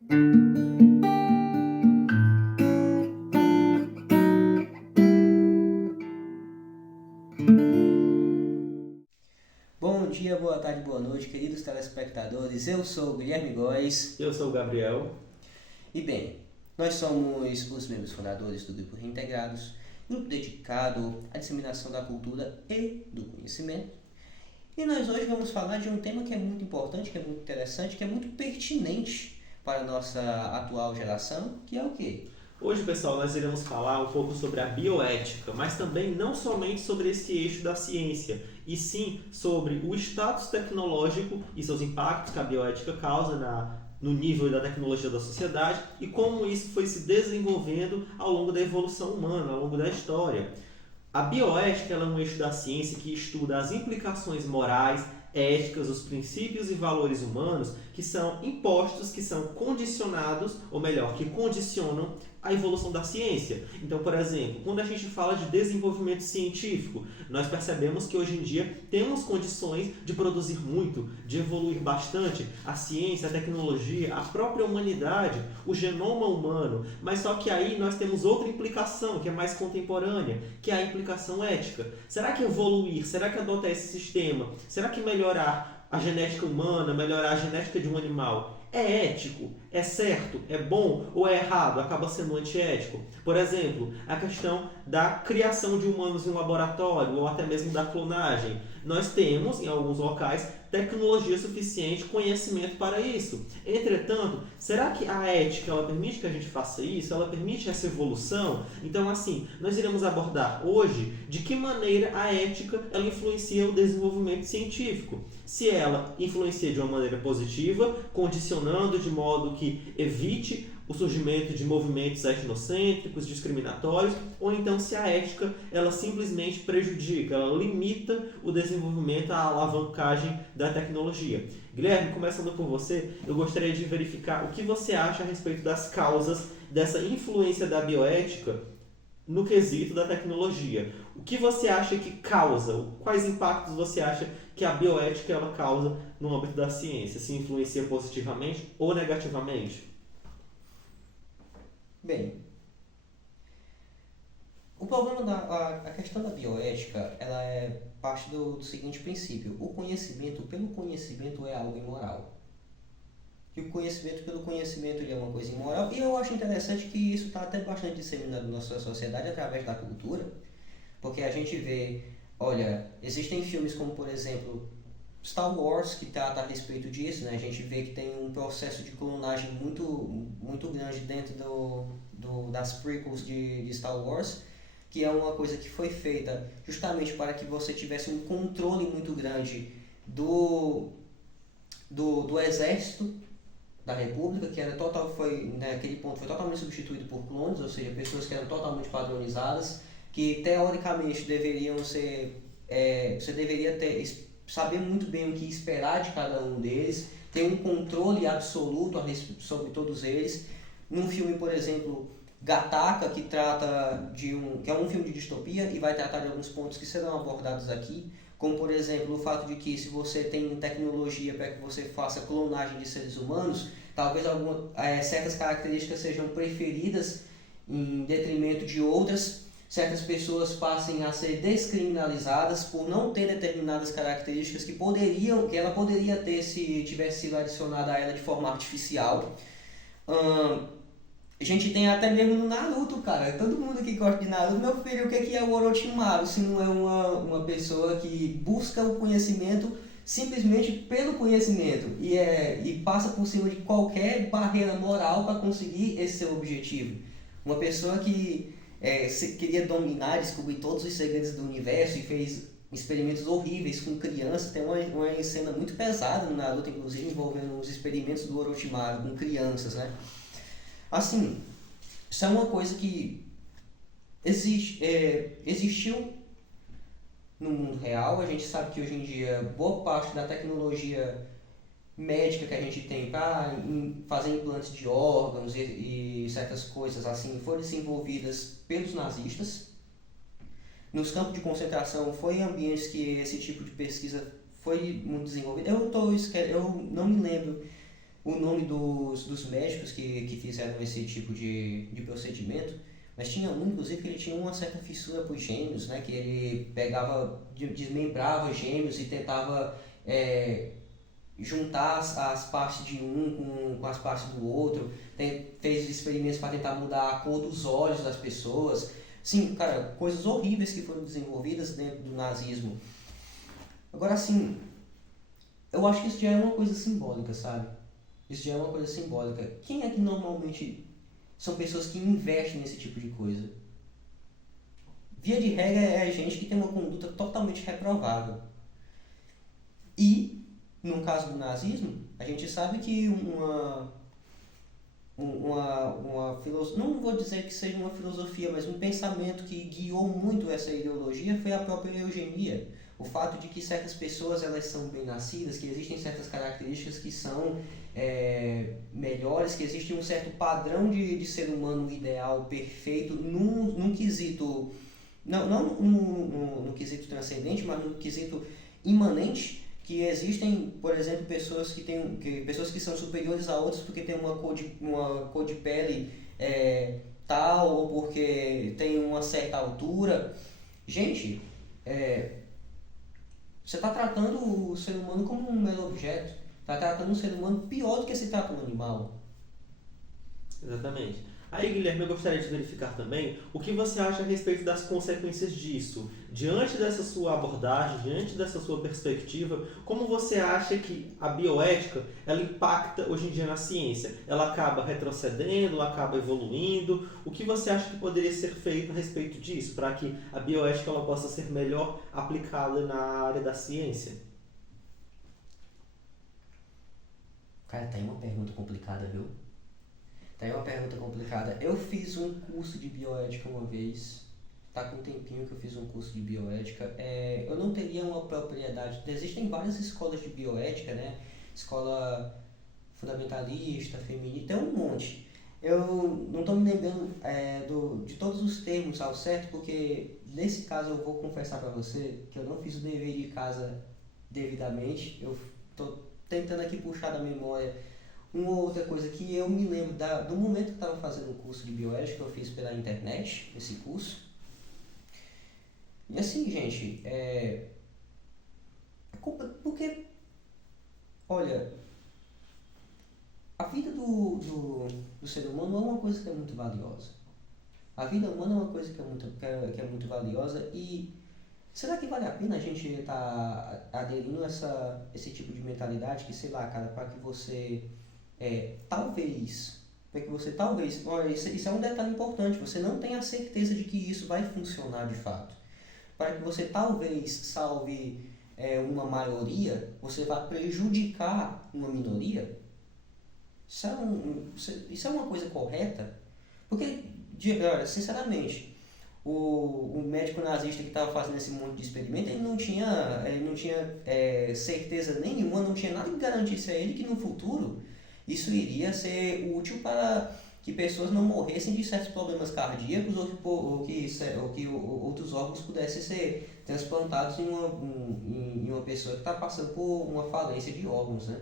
Bom dia, boa tarde, boa noite, queridos telespectadores. Eu sou o Guilherme Góes. Eu sou o Gabriel. E bem, nós somos os membros fundadores do Grupo Reintegrados, grupo dedicado à disseminação da cultura e do conhecimento. E nós hoje vamos falar de um tema que é muito importante, que é muito interessante, que é muito pertinente para a nossa atual geração, que é o quê? Hoje, pessoal, nós iremos falar um pouco sobre a bioética, mas também não somente sobre esse eixo da ciência, e sim sobre o status tecnológico e seus impactos que a bioética causa no nível da tecnologia da sociedade e como isso foi se desenvolvendo ao longo da evolução humana, ao longo da história. A bioética ela é um eixo da ciência que estuda as implicações morais, éticas, os princípios e valores humanos que são impostos, que são condicionados, ou melhor, que condicionam a evolução da ciência. Então, por exemplo, quando a gente fala de desenvolvimento científico, nós percebemos que hoje em dia temos condições de produzir muito, de evoluir bastante a ciência, a tecnologia, a própria humanidade, o genoma humano, mas só que aí nós temos outra implicação que é mais contemporânea, que é a implicação ética. Será que evoluir, será que adotar esse sistema, será que melhorar a genética humana, melhorar a genética de um animal é ético? É certo? É bom? Ou é errado? Acaba sendo antiético? Por exemplo, a questão da criação de humanos em laboratório ou até mesmo da clonagem. Nós temos, em alguns locais, tecnologia suficiente, conhecimento para isso. Entretanto, será que a ética ela permite que a gente faça isso? Ela permite essa evolução? Então, assim, nós iremos abordar hoje de que maneira a ética ela influencia o desenvolvimento científico. Se ela influencia de uma maneira positiva, condicionando de modo que evite o surgimento de movimentos etnocêntricos, discriminatórios, ou então se a ética ela simplesmente prejudica, ela limita o desenvolvimento, a alavancagem da tecnologia. Guilherme, começando por você, eu gostaria de verificar o que você acha a respeito das causas dessa influência da bioética no quesito da tecnologia. O que você acha que causa? Quais impactos você acha que a bioética ela causa no âmbito da ciência? Se influencia positivamente ou negativamente? Bem, o problema a questão da bioética, ela é parte do seguinte princípio: o conhecimento pelo conhecimento é algo imoral. Que o conhecimento pelo conhecimento ele é uma coisa imoral, e eu acho interessante que isso está até bastante disseminado na nossa sociedade através da cultura, porque a gente vê, olha, existem filmes como, por exemplo, Star Wars, que trata a respeito disso, né? A gente vê que tem um processo de clonagem muito grande dentro das prequels de Star Wars, que é uma coisa que foi feita justamente para que você tivesse um controle muito grande do exército da República, que era naquele ponto foi totalmente substituído por clones, ou seja, pessoas que eram totalmente padronizadas, que teoricamente deveriam ser, você deveria saber muito bem o que esperar de cada um deles, ter um controle absoluto sobre todos eles. Num filme, por exemplo, Gattaca, que que é um filme de distopia e vai tratar de alguns pontos que serão abordados aqui, como por exemplo o fato de que se você tem tecnologia para que você faça clonagem de seres humanos, talvez certas características sejam preferidas em detrimento de outras, certas pessoas passem a ser descriminalizadas por não ter determinadas características que ela poderia ter se tivesse sido adicionada a ela de forma artificial. A gente tem até mesmo no Naruto, cara. Todo mundo que gosta de Naruto, meu filho, o que é o Orochimaru? Se não é uma pessoa que busca o conhecimento simplesmente pelo conhecimento e passa por cima de qualquer barreira moral para conseguir esse seu objetivo. Uma pessoa que queria dominar, descobrir todos os segredos do universo e fez experimentos horríveis com crianças. Tem uma cena muito pesada no Naruto, inclusive, envolvendo os experimentos do Orochimaru com crianças, né? Assim, isso é uma coisa que existiu no mundo real. A gente sabe que hoje em dia boa parte da tecnologia médica que a gente tem para fazer implantes de órgãos e certas coisas assim foram desenvolvidas pelos nazistas. Nos campos de concentração foi em ambientes que esse tipo de pesquisa foi muito desenvolvida. Eu não me lembro o nome dos médicos que fizeram esse tipo de procedimento, mas tinha um, inclusive, que ele tinha uma certa fissura por gêmeos, né? Que ele pegava, desmembrava gêmeos e tentava juntar as partes de um com as partes do outro, fez experimentos para tentar mudar a cor dos olhos das pessoas. Sim, cara, coisas horríveis que foram desenvolvidas dentro do nazismo. Agora, assim, eu acho que isso já é uma coisa simbólica, sabe? Isso já é uma coisa simbólica. Quem é que normalmente são pessoas que investem nesse tipo de coisa? Via de regra é gente que tem uma conduta totalmente reprovável. E, no caso do nazismo, a gente sabe que não vou dizer que seja uma filosofia, mas um pensamento que guiou muito essa ideologia foi a própria eugenia. O fato de que certas pessoas elas são bem-nascidas, que existem certas características que são melhores, que existe um certo padrão de ser humano ideal, perfeito, num quesito, não no quesito transcendente, mas no quesito imanente, que existem, por exemplo, pessoas que são superiores a outras porque têm uma cor de pele tal, ou porque tem uma certa altura. Gente, você está tratando o ser humano como um mero objeto. Está tratando o ser humano pior do que se trata um animal. Exatamente. Aí, Guilherme, eu gostaria de verificar também o que você acha a respeito das consequências disso. Diante dessa sua abordagem, diante dessa sua perspectiva, como você acha que a bioética ela impacta hoje em dia na ciência? Ela acaba retrocedendo, acaba evoluindo? O que você acha que poderia ser feito a respeito disso, para que a bioética ela possa ser melhor aplicada na área da ciência? Cara, tá aí uma pergunta complicada, viu? Tá aí uma pergunta complicada. Eu fiz um curso de bioética uma vez. Tá com um tempinho que eu fiz um curso de bioética. Eu não teria uma propriedade. Existem várias escolas de bioética, né? Escola fundamentalista, feminista, tem um monte. Eu não estou me lembrando de todos os termos ao certo, porque nesse caso eu vou confessar para você que eu não fiz o dever de casa devidamente. Eu estou tentando aqui puxar da memória uma outra coisa que eu me lembro do momento que eu estava fazendo o curso de bioética, eu fiz pela internet, esse curso. E assim, gente, porque, olha, a vida do ser humano é uma coisa que é muito valiosa. A vida humana é uma coisa que é muito valiosa e será que vale a pena a gente estar aderindo a esse tipo de mentalidade que, sei lá, cara, para que você talvez, olha, isso é um detalhe importante, você não tem a certeza de que isso vai funcionar de fato. Para que você talvez salve uma maioria, você vai prejudicar uma minoria? Isso é uma coisa correta? Porque, olha, sinceramente, o médico nazista que estava fazendo esse monte de experimento, ele não tinha certeza nenhuma, não tinha nada que garantisse a ele que no futuro isso iria ser útil para que pessoas não morressem de certos problemas cardíacos ou que outros órgãos pudessem ser transplantados em uma pessoa que está passando por uma falência de órgãos, né?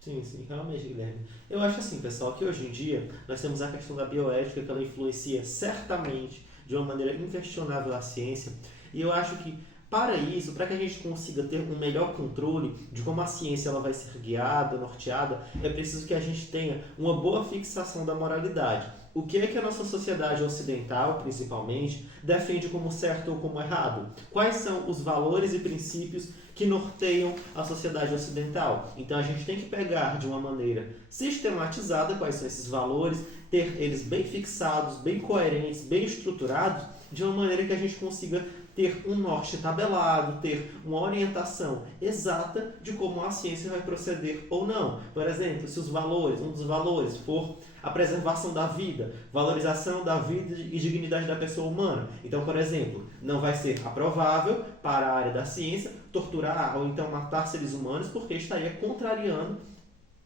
Sim, realmente, Guilherme. Eu acho assim, pessoal, que hoje em dia nós temos a questão da bioética, que ela influencia certamente de uma maneira inquestionável a ciência, e eu acho que para isso, para que a gente consiga ter um melhor controle de como a ciência ela vai ser guiada, norteada, é preciso que a gente tenha uma boa fixação da moralidade. O que é que a nossa sociedade ocidental, principalmente, defende como certo ou como errado? Quais são os valores e princípios que norteiam a sociedade ocidental? Então a gente tem que pegar de uma maneira sistematizada quais são esses valores, ter eles bem fixados, bem coerentes, bem estruturados, de uma maneira que a gente consiga ter um norte tabelado, ter uma orientação exata de como a ciência vai proceder ou não. Por exemplo, se um dos valores for a preservação da vida, valorização da vida e dignidade da pessoa humana. Então, por exemplo, não vai ser aprovável para a área da ciência torturar ou então matar seres humanos porque estaria contrariando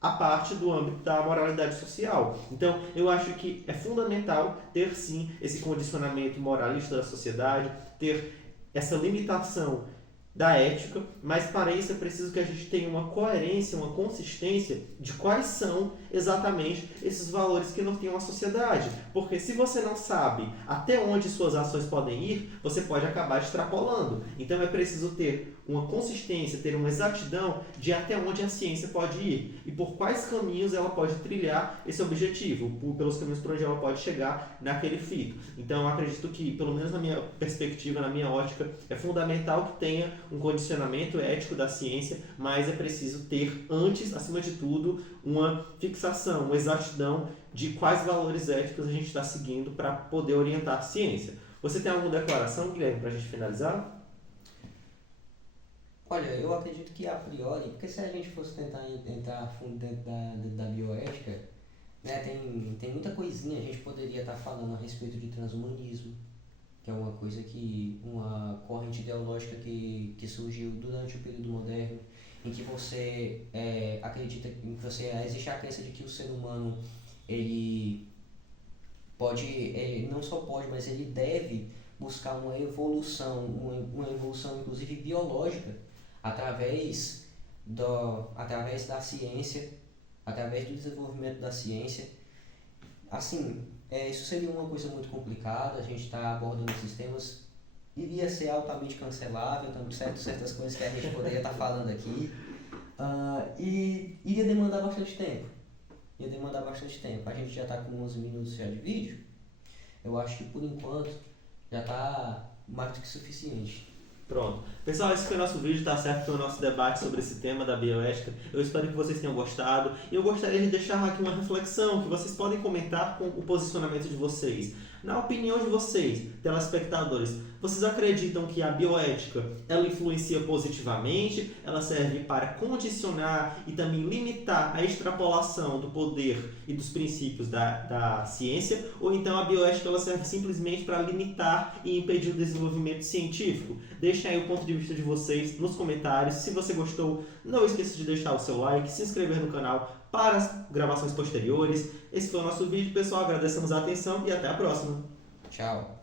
a parte do âmbito da moralidade social. Então, eu acho que é fundamental ter, sim, esse condicionamento moralista da sociedade, ter essa limitação da ética, mas para isso é preciso que a gente tenha uma coerência, uma consistência de quais são exatamente esses valores que norteiam a sociedade. Porque se você não sabe até onde suas ações podem ir, você pode acabar extrapolando. Então é preciso ter uma consistência, ter uma exatidão de até onde a ciência pode ir e por quais caminhos ela pode trilhar esse objetivo, pelos caminhos por onde ela pode chegar naquele fito. Então eu acredito que, pelo menos na minha perspectiva, na minha ótica, é fundamental que tenha um condicionamento ético da ciência, mas é preciso ter antes, acima de tudo, uma fixação, uma exatidão de quais valores éticos a gente está seguindo para poder orientar a ciência. Você tem alguma declaração, Guilherme, para a gente finalizar? Olha, eu acredito que a priori, porque se a gente fosse tentar entrar a fundo dentro da bioética, né, tem muita coisinha, a gente poderia estar falando a respeito de transhumanismo, que é uma coisa uma corrente ideológica que surgiu durante o período moderno, em que você acredita, em que existe a crença de que o ser humano, ele pode, não só pode, mas ele deve buscar uma evolução inclusive biológica, através da ciência, através do desenvolvimento da ciência. Assim, isso seria uma coisa muito complicada, a gente está abordando esses temas, iria ser altamente cancelável, certas coisas que a gente poderia estar falando aqui, e iria demandar bastante tempo. A gente já está com 11 minutos já de vídeo, eu acho que por enquanto já está mais do que suficiente. Pronto. Pessoal, esse foi o nosso vídeo, tá certo? Foi o nosso debate sobre esse tema da bioética. Eu espero que vocês tenham gostado. E eu gostaria de deixar aqui uma reflexão, que vocês podem comentar com o posicionamento de vocês. Na opinião de vocês, telespectadores, vocês acreditam que a bioética ela influencia positivamente, ela serve para condicionar e também limitar a extrapolação do poder e dos princípios da ciência, ou então a bioética ela serve simplesmente para limitar e impedir o desenvolvimento científico? Deixem aí o ponto de vista de vocês nos comentários. Se você gostou, não esqueça de deixar o seu like, se inscrever no canal para as gravações posteriores. Esse foi o nosso vídeo, pessoal. Agradecemos a atenção e até a próxima. Tchau.